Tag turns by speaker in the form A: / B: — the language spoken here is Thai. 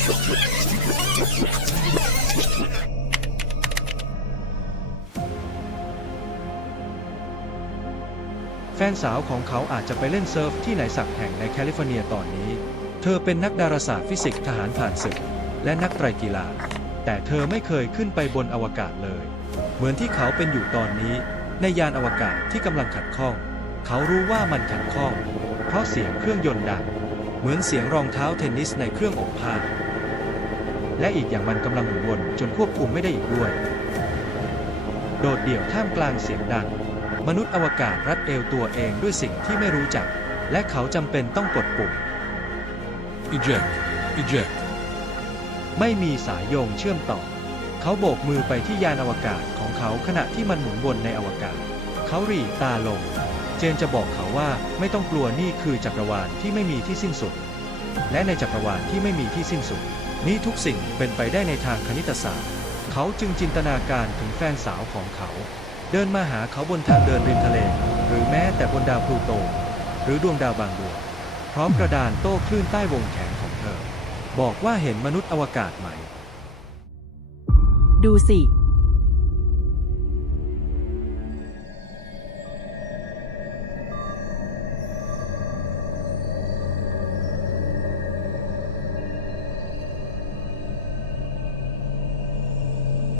A: แฟนสาวของเขาอาจจะไปเล่นเซิร์ฟที่ไหนสักแห่งในแคลิฟอร์เนียตอนนี้ เธอเป็นนักดาราศาสตร์ฟิสิกส์ทหารผ่านศึก และนักไตรกีฬา แต่เธอไม่เคยขึ้นไปบนอวกาศเลย เหมือนที่เขาเป็นอยู่ตอนนี้ ในยานอวกาศที่กำลังขัดข้อง เขารู้ว่ามันขัดข้อง เพราะเสียงเครื่องยนต์ดังเหมือนเสียงรองเท้าเทนนิสในเครื่องอบผ้า และอีกอย่างมันกำลังหมุนวนจนควบคุมไม่ได้อีกด้วย โดดเดี่ยวท่ามกลางเสียงดัง มนุษย์อวกาศรัดเอวตัวเองด้วยสิ่งที่ไม่รู้จัก และเขาจำเป็นต้องกดปุ่ม
B: Eject. Eject.
A: ไม่มีสายโยงเชื่อมต่อ เขาโบกมือไปที่ยานอวกาศของเขาขณะที่มันหมุนวนในอวกาศ เขาหรีตาลง เจนจะบอกเขาว่าไม่ต้องกลัวนี่คือจักรวาลที่ไม่มีที่สิ้นสุด และในจักรวาลที่ไม่มีที่สิ้นสุด นี้ทุกสิ่งเป็นไปได้ในทางคณิตศาสตร์ เขาจึงจินตนาการถึงแฟนสาวของเขา เดินมาหาเขาบนทางเดินริมทะเล หรือแม้แต่บนดาวพลูโต หรือดวงดาวบางดวงพร้อมกระดานโต้คลื่นใต้วงแขนของเธอ บอกว่าเห็นมนุษย์อวกาศใหม่
C: ดูสิ